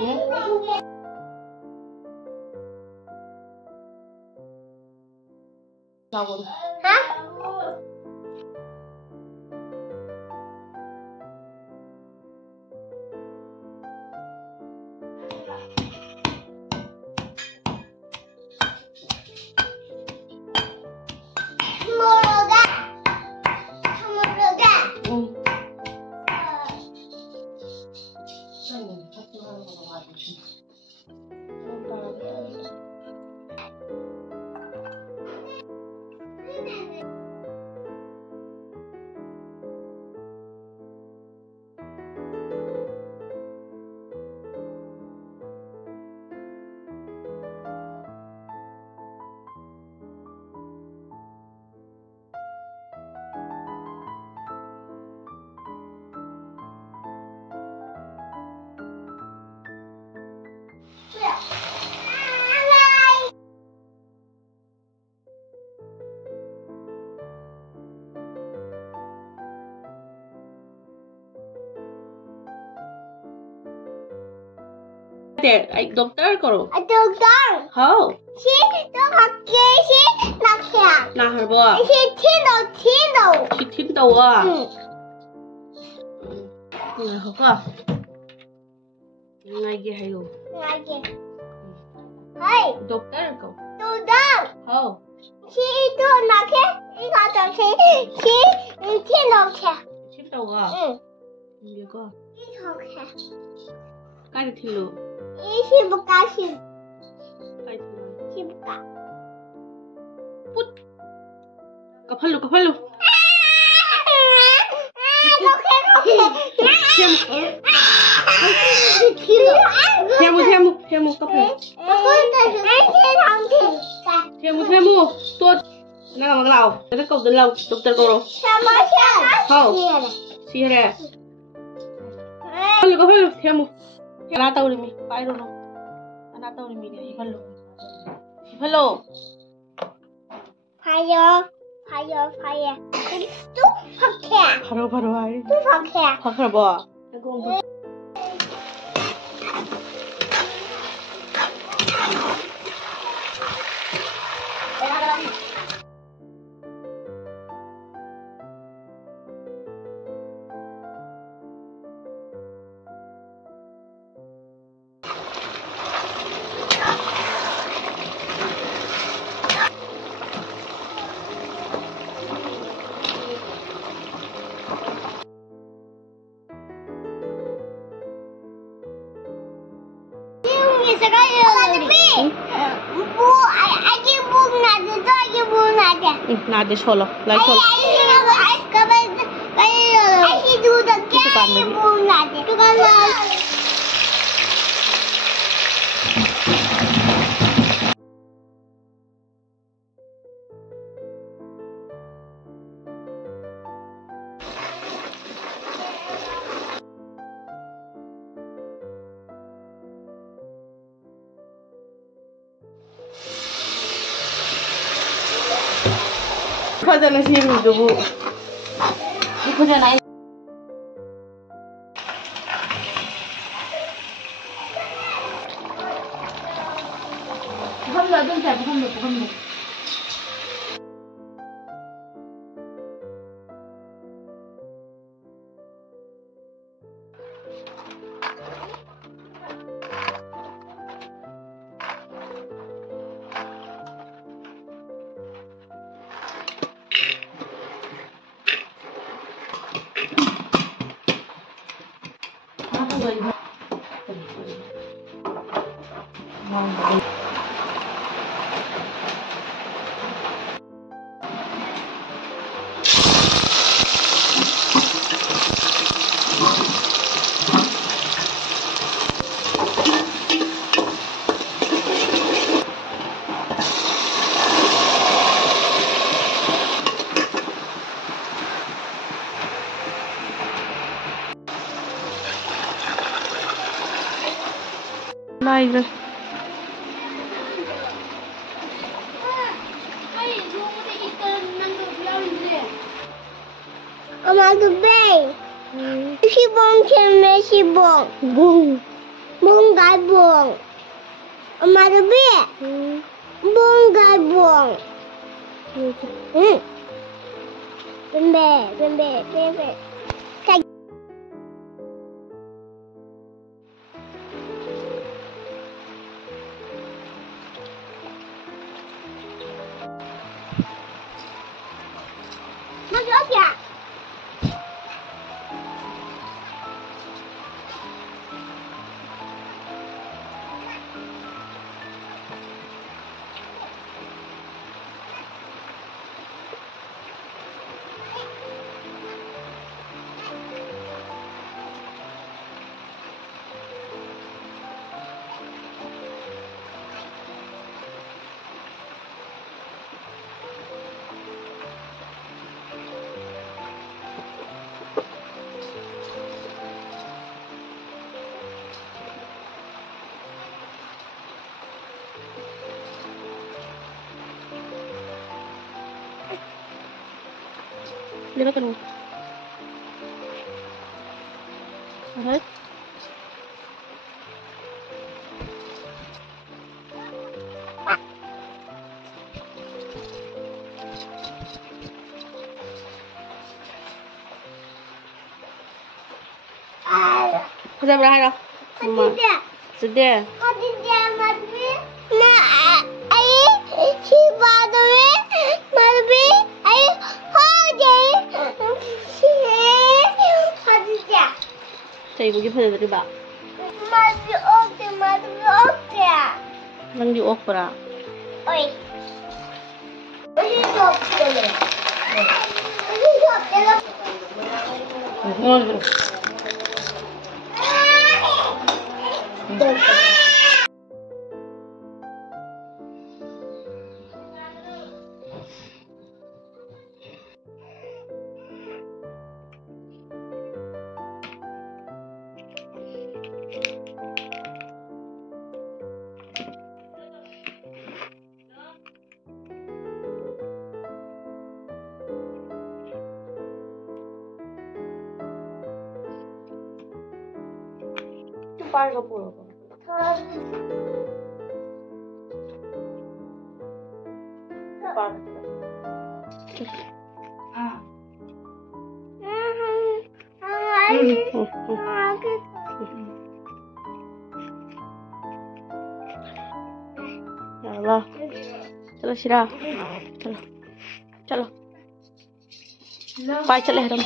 응? 나고. dokter karo. Dokter. How? Si to pakai si nakya. Na harba. Si tino. Chitin tawa. Haka. Ngai hayo. Ngai. Hai. Dokter ko. Dokter. How? Si to nakya. Iga to si tino kya. Chitin tawa. Iya ko. Tino kya. Kai thilu. Isi bukasin. Kai thilu. Si buka. Put. Kapalu. Themu kapalu. Themu. Tuột. Nào mà lao. Nó câu đến lâu. Dokter câu rồi. How? Si re. Kapalu. Themu. Ana tahu ni, Pak Irono. Ana tahu ni dia. Hello. Fire. Tu pakai. 바로 해. Tu pakai. 바로 봐. Nade solo, lai solo. Fazendo esse vídeo, Bu. Fazendo aí. Vamos. Nice. 엄마 그 베이. 시봉 캔메 시봉. 뭐? Bunga bung. Marubi. Bunga bung. Bembe. Masuk ya. Lihat kan? Alright. Kita berapa? Sedih. Saya pergi pada tadi bak. Nang di opera. Oi. 빨간 보여. चलो चलो शिरा चलो चलो पाए चले हम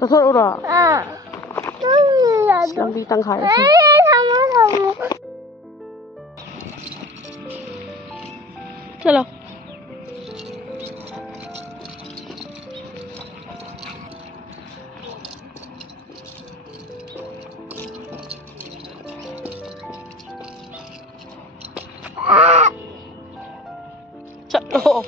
तो थोड़ा उड़ा लंबी तंग खाए चलो चलो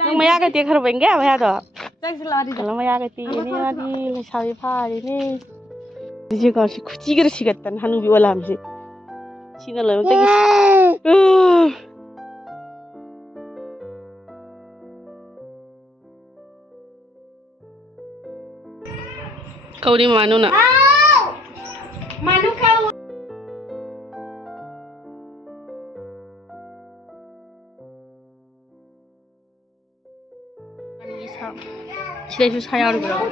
Nang maya ka ti khar bengge maya do. Kalau maya ka ti ni madi le sawi pha ni. Ji ka si khuchi gir sigatan hanu bi wala amsi. Sina lo ta gi. Kau di mana nak? Manu kau. 집에서 사야 하는 거라.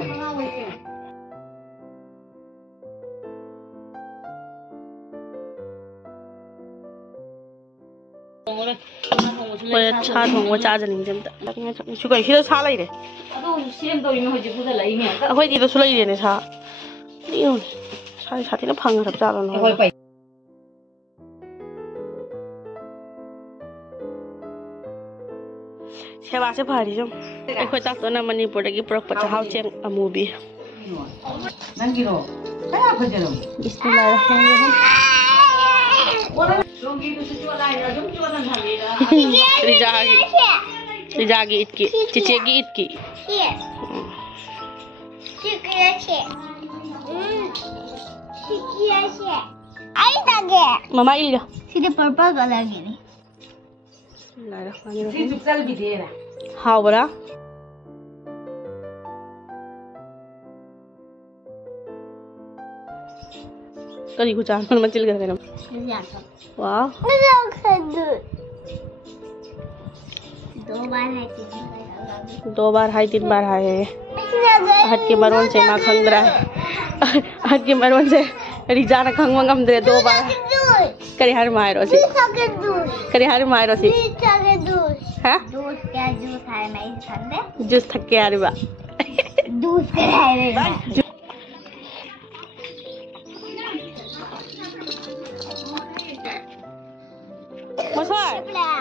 왜 차 동거 짜증 된다. 그냥 죽어 싫어 살아 이래. 나도 시험도 이미 하지 보다 라이면. 거기 뒤도 술래 이래네 차. 이거 차 사티는 방을 잡자라 너. Saya bahasa Pahari jom. Aku tak tahu nama ni produk produk pecah ceng amubi. Nangiro. Kaya apa jarum? Bismillahirrahmanirrahim. Longi itu sejual lain, jom jualan hamida. Rijagi itki, cicegi itki. Yes. 시크릿이. 시크릿이. 아이다게. Mama ilya. 시리 purple colour की नहीं. सी जुकसल भी दे रहा How bra? Kali ku jangan macil kan kan. Wow. दो बार है 2 बार हाई 3 बार हाई है. हट के मरवन से माँ खंग रहा है. हट के मरवन से रिजाना खंग मंगम दे 2 बार. करी हर माय रोसी. करी हर माय रोसी. हाँ? दूध क्या जूस है मैं इस ठंडे जूस थक के आ रही बा. दूध कराएगा Masai.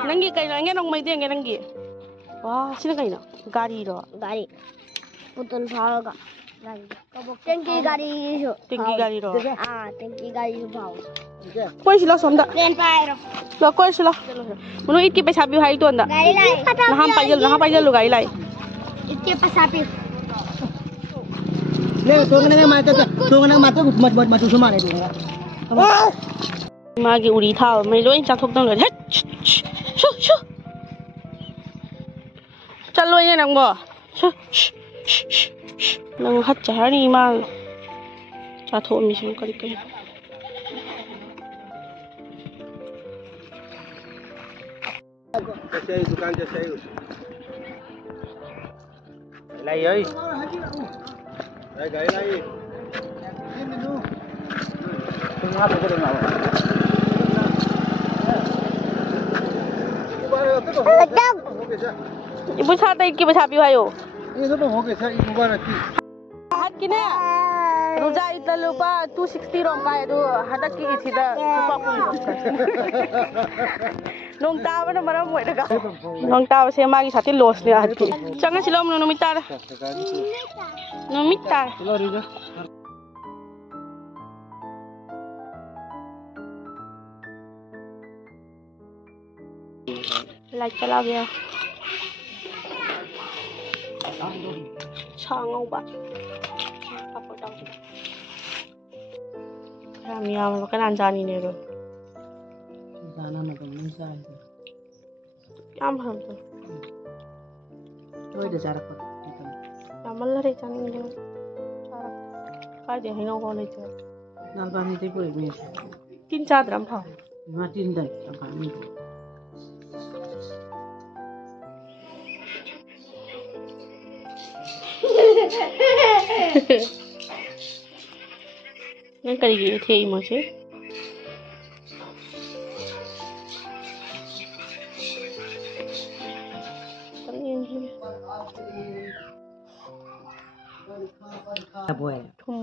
Nanggi kay nanggi nang may tiang nanggi. Wah, sino kayo na? Gari ro. गाड़ी पुतल भाव का टंकी गाड़ी जो Tinggi gari ro. हाँ टंकी गाड़ी जो भाव Koi sila sonda. ट्रेन पाए Lo koi sila. Muno it ki pe sabi hai to anda. गाड़ी लाई Naham pa jal lo gari lai. इसके पास आप ले तोंगने माते मत सुमा ने दूंगा Magi uri tha mai loi cha thok dang lo. Het. Shu shu. Chal loi nang bo. Shu. Nang hat cha ni ma. Cha tho mi sim kari kai. कैसे दुकान जैसे लाई आई गई लाई तुम हाथ पकड़ो ना Ibu sa tay ki ba sabi hayo. ये तो हो गया सर मुबारक की Hat ki na. Ruja itla lupa 260 rom kaya do hadak ki ithida lupa puli. Nong tawa na maram mo daga. Nong tawa se magi sati los ni hat ki. Changa sila mo numitar. Numitar. चलो रिजा Like चला गया. Changau ba. Apa tahu. Kami amal kan anjani ne ro. जाना मत नहीं चाहिए Am ham to. तो इधर जा रखो Amal la re chani ne. Chara. Kai de hino ko le cha. नाल पानी ते पूरे में 3-4 dram phao. मार्टिन दे पानी Nên cái gì thì mà chứ. बोल Thùng